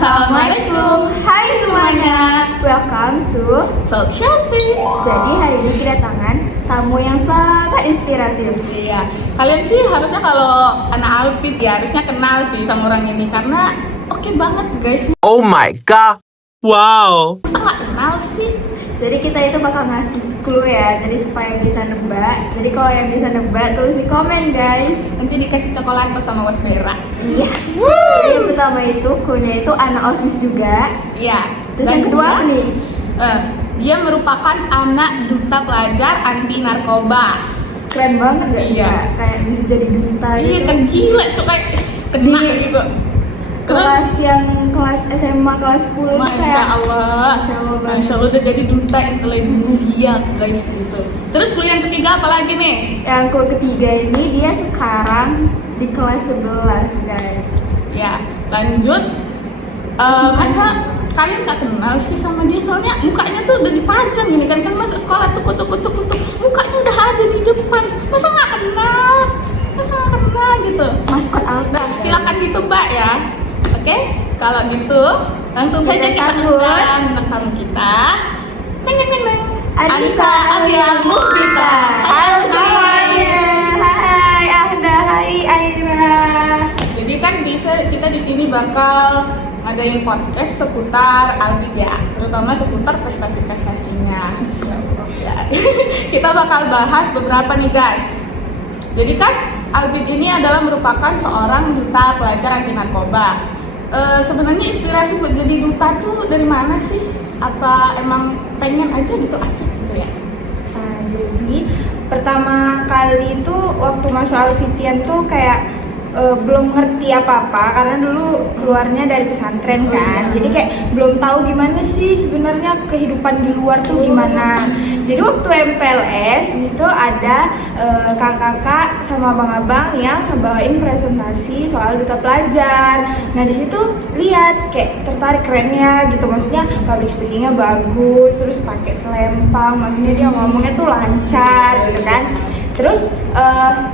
Assalamualaikum, hai semuanya. Welcome to Talk Chelsea. Jadi hari ini kedatangan tamu yang sangat inspiratif. Iya, kalian sih harusnya kalau anak Alpit ya harusnya kenal sih sama orang ini karena oke banget guys. Oh my god, wow. Masa nggak kenal sih? Jadi kita itu bakal ngasih clue ya, jadi supaya bisa nebak. Jadi kalau yang bisa nebak tulis di komen guys. Nanti dikasih coklat sama was merah. Iya. Jadi yang pertama itu clue-nya itu anak OSIS juga. Iya. Terus yang kedua apa nih? Dia merupakan anak duta pelajar anti narkoba. Keren banget gak sih? Iya. Kak? Kayak bisa jadi duta Iya gitu. kan gila, suka kena Di- gitu. Terus Kelas yang kelas SMA kelas 10 itu Masya kayak Allah, Masya Allah banget. Masya Allah udah jadi duta intelijensia guys gitu. Terus kuliah yang ketiga apa lagi nih? Yang ketiga ini dia sekarang di kelas 11 guys. Ya lanjut. Masa kalian nggak kenal sih sama dia? Soalnya mukanya tuh udah dipajang gini kan masuk sekolah tuh kutuk mukanya udah ada di depan. Masa nggak kenal? Masa nggak kenal gitu? Maskot Alpha. Nah silakan ditebak ya. Oke, kalau gitu langsung saja kita sambut. undang bintang tamu kita. Ceng ceng ceng ceng. Anissa Alia Mufita. Halo semuanya. Hai Ahda, hai Aira. Jadi kan kita di sini bakal ngadain podcast seputar Albit ya, terutama seputar prestasi-prestasinya. Ya. Kita bakal bahas beberapa nih guys. Jadi kan Albit ini adalah merupakan seorang duta pelajar anti narkoba. Sebenarnya inspirasi buat jadi duta tuh dari mana sih? Apa emang pengen aja gitu asik gitu ya? Nah, jadi pertama kali itu waktu masuk Alfitian tuh kayak belum ngerti apa-apa karena dulu keluarnya dari pesantren kan. Jadi kayak belum tahu gimana sih sebenarnya kehidupan di luar tuh gimana. Jadi waktu MPLS di situ ada kakak-kakak sama abang-abang yang ngebawain presentasi soal duta pelajar. Nah di situ lihat kayak tertarik kerennya gitu, maksudnya public speakingnya bagus, terus pakai selempang, maksudnya dia ngomongnya tuh lancar gitu kan. Terus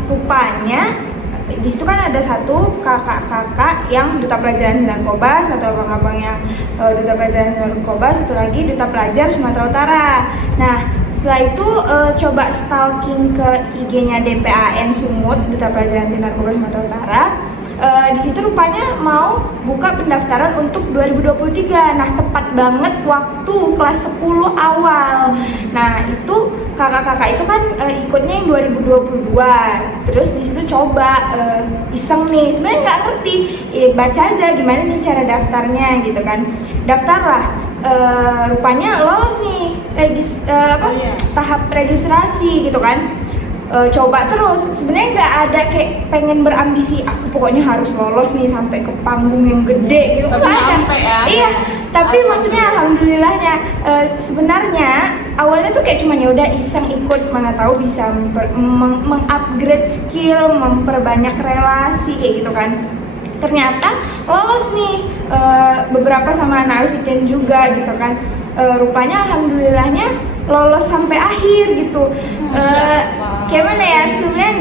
rupanya di situ kan ada satu kakak-kakak yang duta pelajar anti narkoba, satu abang-abang yang duta pelajar anti narkoba, satu lagi duta pelajar Sumatera Utara. Nah setelah itu coba stalking ke IG-nya DPAN Sumut, duta pelajar anti narkoba Sumatera Utara. Di situ rupanya mau buka pendaftaran untuk 2023. Nah tepat banget waktu kelas 10 awal. Nah itu kakak-kakak itu kan ikutnya yang 2022. Terus di situ coba iseng nih, sebenarnya nggak ngerti, baca aja gimana nih cara daftarnya gitu kan. Daftarlah, rupanya lolos nih tahap registrasi gitu kan. Coba terus, sebenarnya nggak ada kayak pengen berambisi aku pokoknya harus lolos nih sampai ke panggung yang gede gitu, Tapi nggak ada. nyampe ya. Iya, tapi maksudnya alhamdulillahnya sebenarnya awalnya tuh kayak cuman ya udah iseng ikut, mana tahu bisa mengupgrade skill, memperbanyak relasi kayak gitu kan. Ternyata lolos nih beberapa sama anak Alfitian juga gitu kan. Rupanya alhamdulillahnya lolos sampai akhir gitu. Kayak mana ya, sebenarnya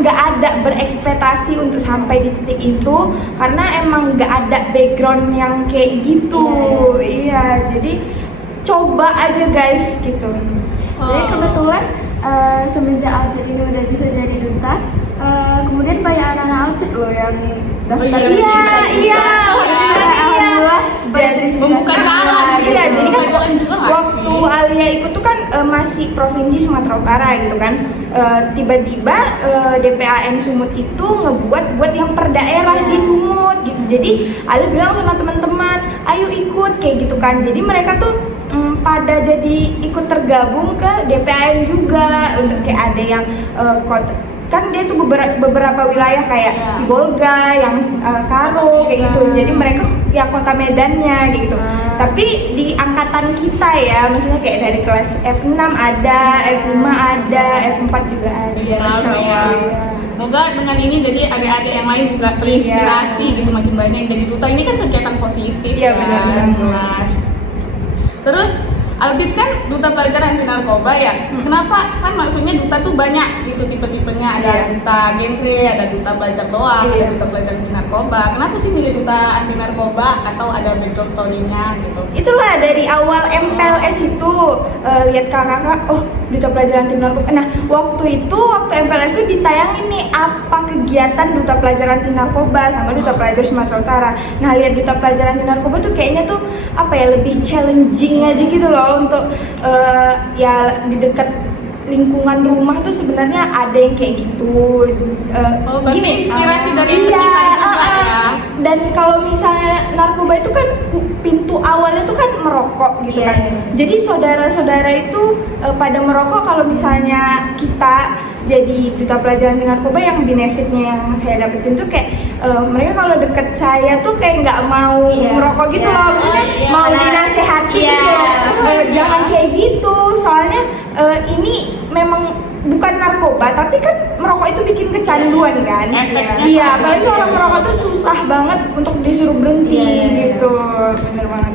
nggak ada berekspektasi untuk sampai di titik itu karena emang nggak ada background yang kayak gitu. Iya, jadi coba aja guys gitu. Jadi kebetulan semenjak Albit ini udah bisa jadi duta, kemudian banyak anak-anak Albit loh yang daftar. Iya. Alhamdulillah Jadi Membuka jalan. Iya, jadi kan Membuka jalan juga nggak waktu sih? Alia ikut tuh kan masih provinsi Sumatera Utara gitu kan. Tiba-tiba DPAN Sumut itu buat yang per daerah di Sumut gitu. Jadi Alia bilang sama teman-teman, ayo ikut kayak gitu kan. Jadi mereka tuh pada jadi ikut tergabung ke DPAN juga untuk kayak ada yang kan dia tuh beberapa wilayah kayak Sibolga, yang Karo kayak gitu. Jadi mereka yang kota Medannya gitu. Tapi di angkatan kita ya, maksudnya kayak dari kelas F6 ada, F5 ada, F4 juga ada. Iya, Masya rame ya. Allah. Semoga dengan ini jadi adik-adik yang lain juga terinspirasi gitu, makin banyak yang jadi duta. Ini kan kegiatan positif Iya, ya, benar-benar. jelas. Terus Albit kan duta pelajar anti narkoba ya. Kenapa? Kan maksudnya duta tuh banyak gitu tipe-tipenya. Ada Iya. duta genre, ada duta pelajar doang, Iya. ada duta pelajar anti narkoba. Kenapa sih milih duta anti narkoba atau ada background story-nya gitu? Itulah dari awal MPLS itu lihat kakak, oh duta pelajar anti narkoba. Nah waktu MPLS itu ditayangin nih apa kegiatan duta pelajar anti narkoba sama duta pelajar Sumatera Utara. Nah lihat duta pelajar anti narkoba tuh kayaknya tuh apa ya, lebih challenging aja gitu loh untuk ya di dekat lingkungan rumah tuh sebenarnya ada yang kayak gitu. Oh, berarti inspirasi dari Iya, sekitar juga ya. dan kalau misalnya narkoba itu kan pintu awalnya tuh kan merokok gitu Iya, kan. iya. Jadi saudara-saudara itu pada merokok. Kalau misalnya kita jadi duta pelajar anti narkoba, yang benefitnya yang saya dapetin tuh kayak mereka kalau deket saya tuh kayak nggak mau Iya, merokok gitu iya. loh. Maksudnya Iya, mau karena- dinasehati iya. gitu loh. Jangan kayak gitu. Soalnya ini memang bukan narkoba, tapi kan merokok itu bikin kecanduan kan. Efeknya Iya, sama apalagi gitu. orang merokok tuh susah banget untuk disuruh berhenti Iya. gitu. Bener banget.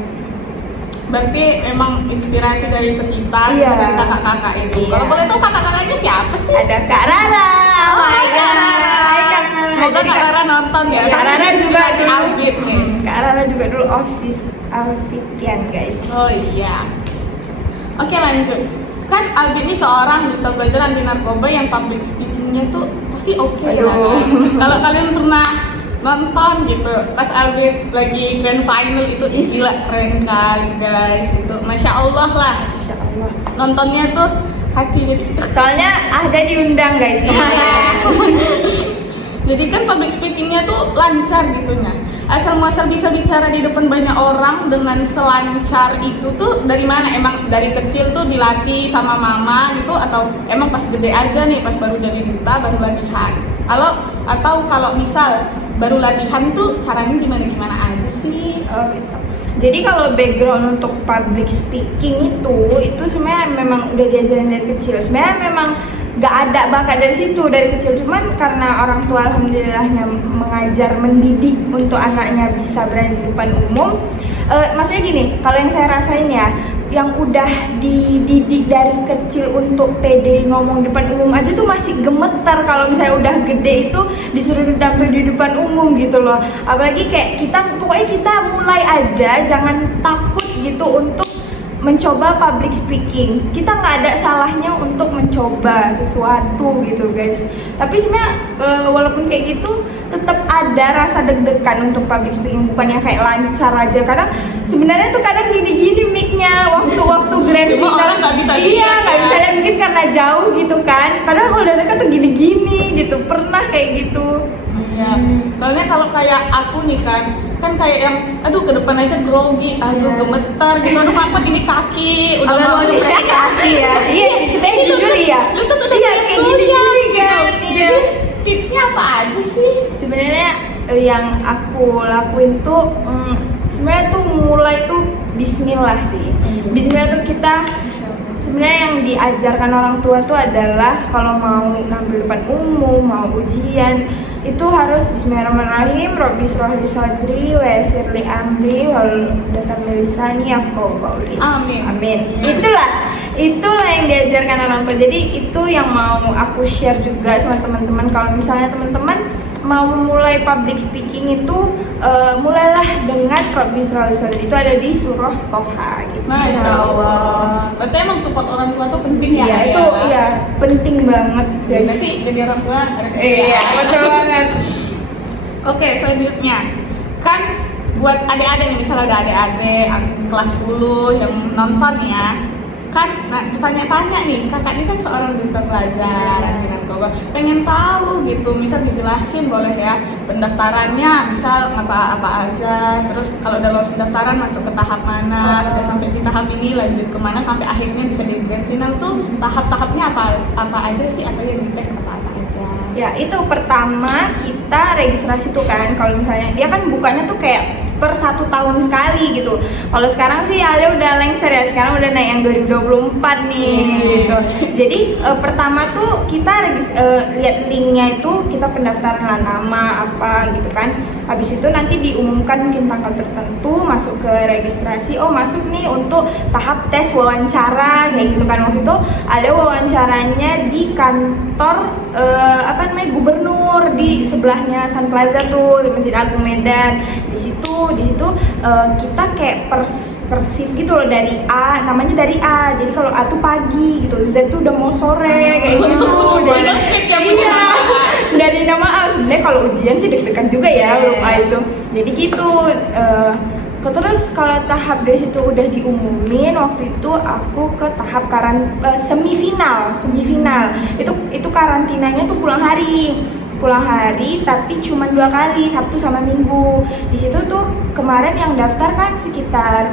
Berarti memang inspirasi dari sekitar Iya. dari kakak-kakak itu. Iya. Kalau boleh tahu kakak-kakaknya siapa sih? Ada Kak Rara. Oh my Hai, Kak God. Rara. Hai, Kak Rara. Semoga Jadi Kak Rara nonton ya. Kak Rara juga si dulu. Albit nih. Kak Rara juga dulu OSIS Alfitian, guys. Oh iya. Oke lanjut. Kan Albit ini seorang duta pelajar anti narkoba yang public speakingnya tuh pasti oke ya. Aduh. Kalau kalian pernah nonton gitu pas Albit lagi grand final itu gila keren kali guys, itu masya Allah lah, Masya Allah. nontonnya tuh hati jadi Soalnya ada diundang, guys. jadi kan public speakingnya tuh lancar gitu kan, asal muasal bisa bicara di depan banyak orang dengan selancar itu tuh dari mana? Emang dari kecil tuh dilatih sama mama gitu atau emang pas gede aja nih pas baru jadi duta baru latihan? Atau kalau misal baru latihan tuh caranya gimana aja sih? Oh gitu. Jadi kalau background untuk public speaking itu sebenarnya memang udah diajarin dari kecil. Sebenarnya memang gak ada bakat dari situ dari kecil, cuman karena orang tua alhamdulillahnya mengajar, mendidik untuk anaknya bisa berani di depan umum. Maksudnya gini, kalau yang saya rasain ya, yang udah dididik dari kecil untuk pede ngomong depan umum aja tuh masih gemetar kalau misalnya udah gede itu disuruh tampil di depan umum gitu loh. Apalagi kayak pokoknya kita mulai aja jangan takut gitu untuk mencoba public speaking. Kita nggak ada salahnya untuk mencoba sesuatu gitu guys. Tapi sebenarnya walaupun kayak gitu tetap ada rasa deg-degan untuk public speaking, bukannya kayak lancar aja. Kadang sebenarnya tuh kadang gini-gini mic-nya waktu grand Cuma final. orang nggak bisa Iya, lihat, nggak kan? bisa lihat mungkin karena jauh gitu kan. Padahal kalau dari dekat tuh gini-gini gitu. Pernah kayak gitu. Ya, soalnya kalau kayak aku nih kan kayak yang aduh ke depan aja grogi, aduh Iya. gemetar gitu, aduh ngapa ini kaki udah Agak mau modifikasi ya. Iya sih, sebenarnya Itu jujur tuh- ya. itu tuh udah Iya, kayak kayak goyang gini-gini gitu. kan. Iya. Jadi tipsnya apa aja sih? Sebenarnya yang aku lakuin tuh sebenarnya tuh mulai tuh bismillah sih. Bismillah tuh kita sebenarnya yang diajarkan orang tua tuh adalah kalau mau nampil depan umum, mau ujian itu harus bismillahirrahmanirrahim, Rabbi shrahli sadri wa yassir li amri wal datamil lisani yafqahu qawli. Amin. Amin. Itulah yang diajarkan orang tua. Jadi itu yang mau aku share juga sama teman-teman. Kalau misalnya teman-teman mau mulai public speaking itu mulailah dengan Rabbi shrahli sadri, itu ada di surah Toha gitu. Masya Allah. Berarti emang support orang tua tuh penting ya? Iya, itu ya penting banget guys. Nanti jadi orang tua harus Iya, betul banget. Oke, selanjutnya kan buat adik-adik nih, misalnya ada adik-adik kelas 10 yang nonton ya kan, nah tanya-tanya nih, kakak ini kan seorang duta pelajar anti narkoba, pengen tahu gitu, misal dijelasin boleh ya pendaftarannya, misal apa aja, terus kalau udah lolos pendaftaran masuk ke tahap mana, udah sampai di tahap ini lanjut kemana sampai akhirnya bisa di grand final tuh tahap-tahapnya apa aja sih, atau yang dites apa aja? Ya itu pertama kita registrasi tuh kan, kalau misalnya dia kan bukanya tuh kayak per 1 tahun sekali gitu. Kalau sekarang sih Alia udah lengser ya, sekarang udah naik yang 2024 nih gitu. Jadi pertama tuh kita lihat linknya itu, kita pendaftaran nama apa gitu kan. Habis itu nanti diumumkan mungkin tanggal tertentu, masuk ke registrasi, oh masuk nih untuk tahap tes wawancara kayak gitu kan. Waktu itu Alia wawancaranya di kantor gubernur di sebelahnya Sun Plaza tuh, di Masjid Agung Medan. Di situ kita kayak persif gitu loh, dari A, namanya dari A. Jadi kalau A tuh pagi gitu, Z tuh udah mau sore kayak gitu. Jadi dari nama A. Sebenarnya kalau ujian sih deg-degan juga ya huruf A itu. Jadi gitu. Terus kalau tahap dari situ udah diumumin, waktu itu aku ke tahap semifinal. Itu karantinanya tuh pulang hari tapi cuma 2 kali, Sabtu sama Minggu. Di situ tuh kemarin yang daftar kan sekitar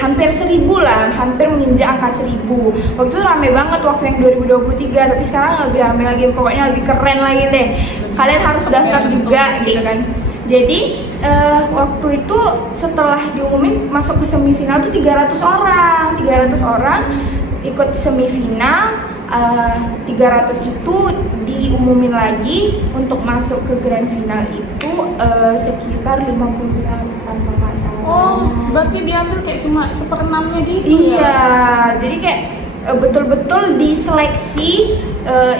hampir 1.000 lah, hampir menginjak angka 1.000. Waktu itu rame banget waktu yang 2023, tapi sekarang lebih rame lagi, pokoknya lebih keren lagi deh. Kalian harus daftar juga gitu kan. Jadi waktu itu setelah diumumin masuk ke semifinal tuh 300 orang ikut semifinal. 300 itu diumumin lagi untuk masuk ke grand final itu sekitar 58 kalau nggak salah. Oh, berarti diambil kayak cuma 1/6-nya gitu. Iya, jadi kayak betul-betul diseleksi.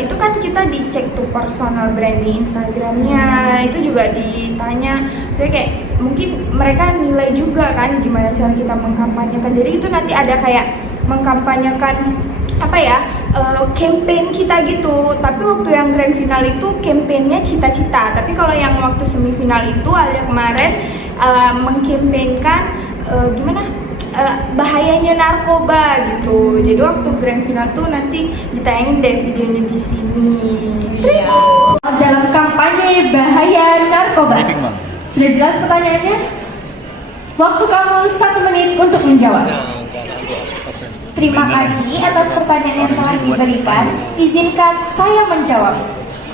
Itu kan kita dicek tuh personal branding Instagramnya, itu juga ditanya. Jadi kayak mungkin mereka nilai juga kan gimana cara kita mengkampanyekan. Jadi itu nanti ada kayak mengkampanyekan campaign kita gitu. Tapi waktu yang grand final itu campaignnya cita-cita. Tapi kalau yang waktu semifinal itu Alia kemarin mengkampanyekan bahayanya narkoba gitu. Jadi waktu grand final tuh nanti ditayangin deh videonya di sini. Iya. Dalam kampanye bahaya narkoba. Sudah jelas pertanyaannya? Waktu kamu 1 menit untuk menjawab. Terima kasih atas pertanyaan yang telah diberikan. Izinkan saya menjawab.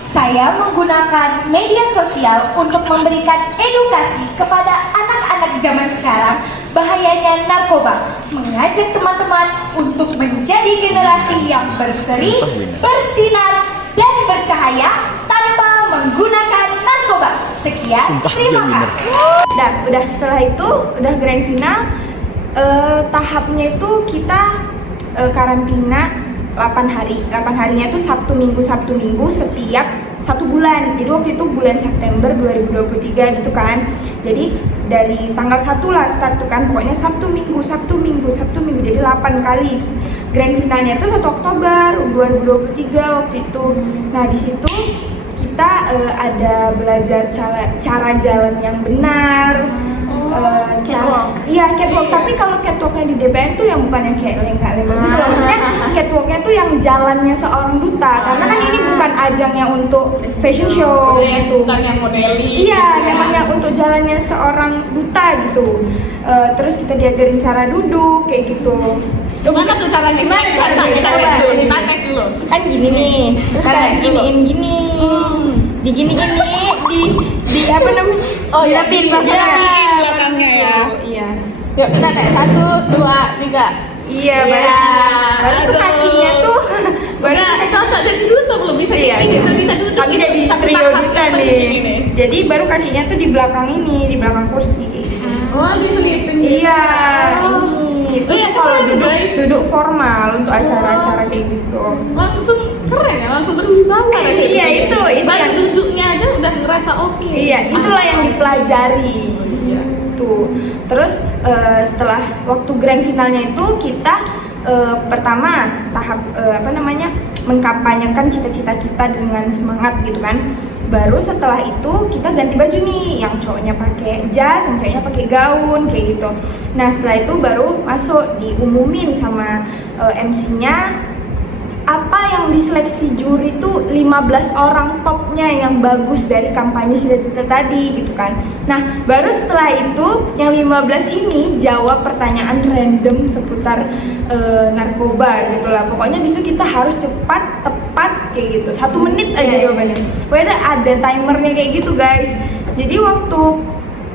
Saya menggunakan media sosial untuk memberikan edukasi kepada anak-anak zaman sekarang bahayanya narkoba, mengajak teman-teman untuk menjadi generasi yang berseri, bersinar, dan bercahaya tanpa menggunakan narkoba. Sekian, terima kasih. Udah setelah itu, udah grand final, tahapnya itu kita karantina 8 hari. 8 harinya itu Sabtu Minggu setiap 1 bulan. Jadi waktu itu bulan September 2023 gitu kan. Jadi dari tanggal 1 lah start tuh kan, pokoknya Sabtu Minggu. Jadi 8 kali. Grand finalnya itu 1 Oktober 2023 waktu itu. Nah, di situ kita ada belajar cara jalan yang benar. Catwalk. Tapi kalau catwalknya di DPM tuh yang bukan yang kayak lengkap-lengkap gitu loh. Maksudnya catwalknya tuh yang jalannya seorang duta. Karena kan ini bukan ajangnya untuk fashion show gitu. Bukan yang modeling. Iya, memangnya untuk jalannya seorang duta gitu. Terus kita diajarin cara duduk kayak gitu. Gimana tuh caranya? Kita tes dulu. Kan gini nih. Terus kayak giniin gini. Di apa namanya? Oh iya, belakangnya ya. Iya. Yuk kita tes 1, 2, 3. Iya, baru tuh kakinya tuh Udah cocok jadi duta belum bisa gitu. Bisa duduk. Kaki jadi trio duta nih. Jadi baru kakinya tuh di belakang ini, di belakang kursi. Oh, diselipin. Iya, ini. Itu Iya, kalau keren, guys. duduk formal untuk acara-acara kayak gitu. Langsung keren ya, langsung berwibawa rasanya. Iya, itu baru yang duduknya aja udah ngerasa oke. Iya, itulah yang dipelajari. Iya. Tuh. Terus setelah waktu grand finalnya itu kita pertama tahap mengkampanyekan cita-cita kita dengan semangat gitu kan. Baru setelah itu kita ganti baju nih, yang cowoknya pakai jas, yang ceweknya pakai gaun kayak gitu. Nah, setelah itu baru masuk diumumin sama MC-nya apa yang diseleksi juri tuh 15 orang topnya yang bagus dari kampanye cita-cita tadi gitu kan. Nah, baru setelah itu yang 15 ini jawab pertanyaan random seputar narkoba gitu lah. Pokoknya disitu kita harus cepat, tepat kayak gitu. 1 menit aja jawabannya. Pokoknya ada timernya kayak gitu guys. Jadi waktu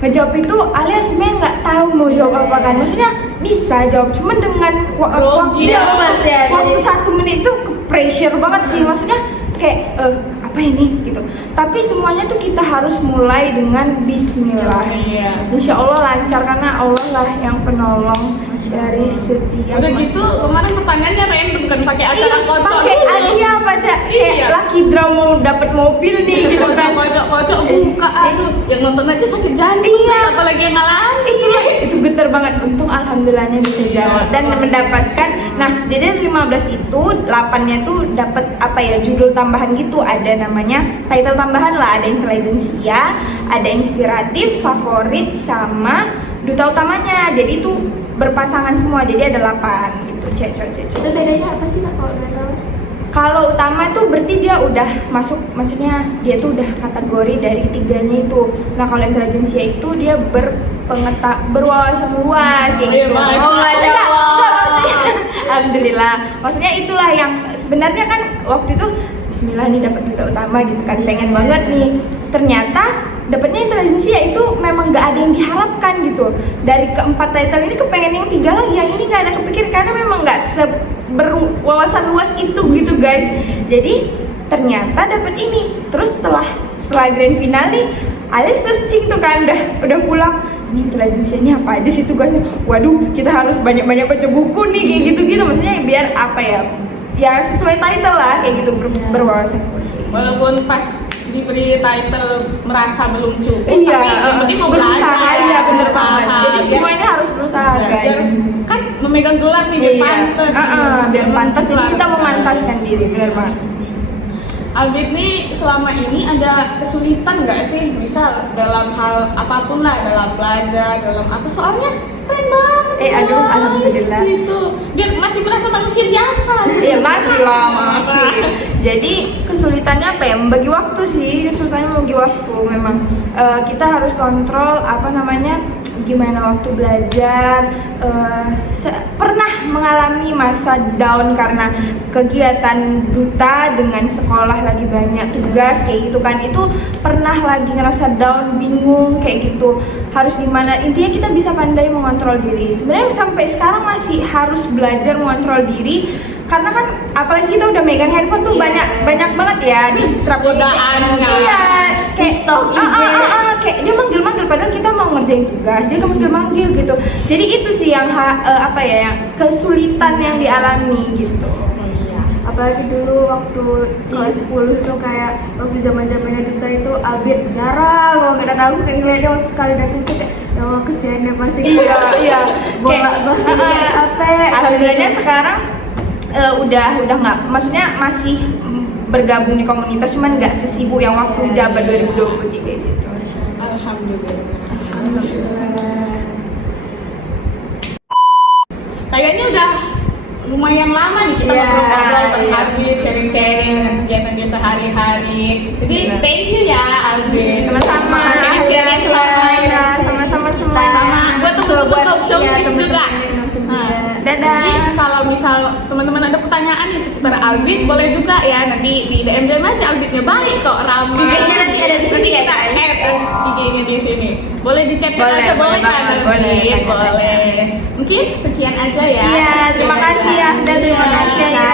ngejawab itu alias sebenarnya nggak tahu mau jawab apa kan, maksudnya bisa jawab cuman dengan Grogi ya, Mas, ya. waktu 1 menit itu ke pressure banget sih, maksudnya kayak apa ini gitu, tapi semuanya tuh kita harus mulai dengan bismillah. Iya. Insya Allah lancar karena Allah lah yang penolong dari setiap Udah gitu kemarin pertanyaannya random kan pakai acara kocok. pakai hadiah apa aja kayak Iya. lucky draw mau dapat mobil nih gitu kan. Kocok buka, aduh, yang nonton aja sakit jantung. Iya. Apalagi yang ngalamin. Itulah, itu getar banget. Untung alhamdulillahnya bisa jawab dan mendapatkan. Nah, jadi dari 15 itu 8-nya tuh dapat apa ya, judul tambahan gitu, ada namanya title tambahan lah, ada intelijensia, ada inspiratif, favorit, sama duta utamanya. Jadi itu berpasangan semua, jadi ada 8 gitu. Ceco. Itu bedanya apa sih Kak kalau udah tahu? Kalau utama tuh berarti dia udah masuk, maksudnya dia tuh udah kategori dari 3-nya itu. Nah, kalau intelijensia itu dia berwawasan luas kayak gitu. Masya Allah. Enggak, maksudnya alhamdulillah. Maksudnya itulah yang sebenarnya kan waktu itu bismillah nih dapat duta utama gitu kan, pengen banget nih. Ternyata dapatnya intelijensia itu memang nggak ada yang diharapkan gitu. Dari keempat title ini kepengen yang 3 lagi, yang ini nggak ada kepikir karena memang nggak berwawasan luas itu gitu guys. Jadi ternyata dapat ini. Terus setelah grand final nih, ada searching tuh kan, udah pulang. Ini intelijensianya apa aja sih tugasnya? Waduh, kita harus banyak-banyak baca buku nih kayak gitu-gitu. Maksudnya biar apa ya? Ya sesuai title lah kayak gitu, berwawasan luas. Walaupun pas diberi title merasa belum cukup, Iya, tapi yang penting mau berusaha, belajar. iya bener banget. Berusaha. Jadi semua ini harus berusaha guys. Kan memegang gelar nih biar Iya, pantas. biar pantas. Jadi kita Harus memantaskan diri, bener banget. Albit nih selama ini ada kesulitan nggak sih, misal dalam hal apapun lah, dalam belajar, dalam apa, soalnya keren banget Aduh, guys, alhamdulillah. gitu. Biar masih merasa manusia biasa gitu. Iya masih lah, masih. Jadi kesulitannya apa ya? Membagi waktu sih, kesulitannya membagi waktu. Memang kita harus kontrol apa namanya, gimana waktu belajar. Pernah mengalami masa down karena kegiatan duta dengan sekolah lagi banyak tugas kayak gitu kan. Itu pernah lagi ngerasa down, bingung kayak gitu. Harus gimana? Intinya kita bisa pandai mengontrol diri. Sebenarnya sampai sekarang masih harus belajar mengontrol diri. Karena kan apalagi kita udah megang handphone tuh banyak banget ya distrap Godaannya. Iya, kayak TikTok, kayak dia manggil-manggil padahal kita mau ngerjain tugas, dia manggil-manggil gitu. Jadi itu sih yang apa ya, yang kesulitan yang dialami gitu. Apalagi dulu waktu kelas 10 itu kayak waktu zaman-zamannya duta itu Albit jarang, kalau nggak datang aku kayak ngeliatnya waktu sekali datang tuh kayak ya Allah kesiannya pasti Iya. bolak balik capek. Alhamdulillahnya sekarang udah nggak, maksudnya masih bergabung di komunitas, cuman nggak sesibuk yang waktu Jabar 2023 gitu. Alhamdulillah. Kayaknya udah lumayan lama nih kita Iya, ngobrol-ngobrol tentang iya. Albit, sharing-sharing dengan kegiatan dia sehari-hari. Jadi Benar. thank you ya Albit. Sama-sama. Sharing-sharing sama Iya, sama-sama semua. sama buat tutup show ya, juga. Nah, Dadah. Jadi kalau misal teman-teman ada pertanyaan nih seputar Albit, boleh juga ya nanti di DM aja. Albitnya baik kok, ramai. IG-nya nanti ada di sini ya, Kita guys. add IG-nya di sini. Boleh dicek Boleh, aja, boleh boleh kan? banget, Albit? boleh. Boleh. Mungkin sekian aja ya. Iya, terima kasih ya. Dan terima kasih ya.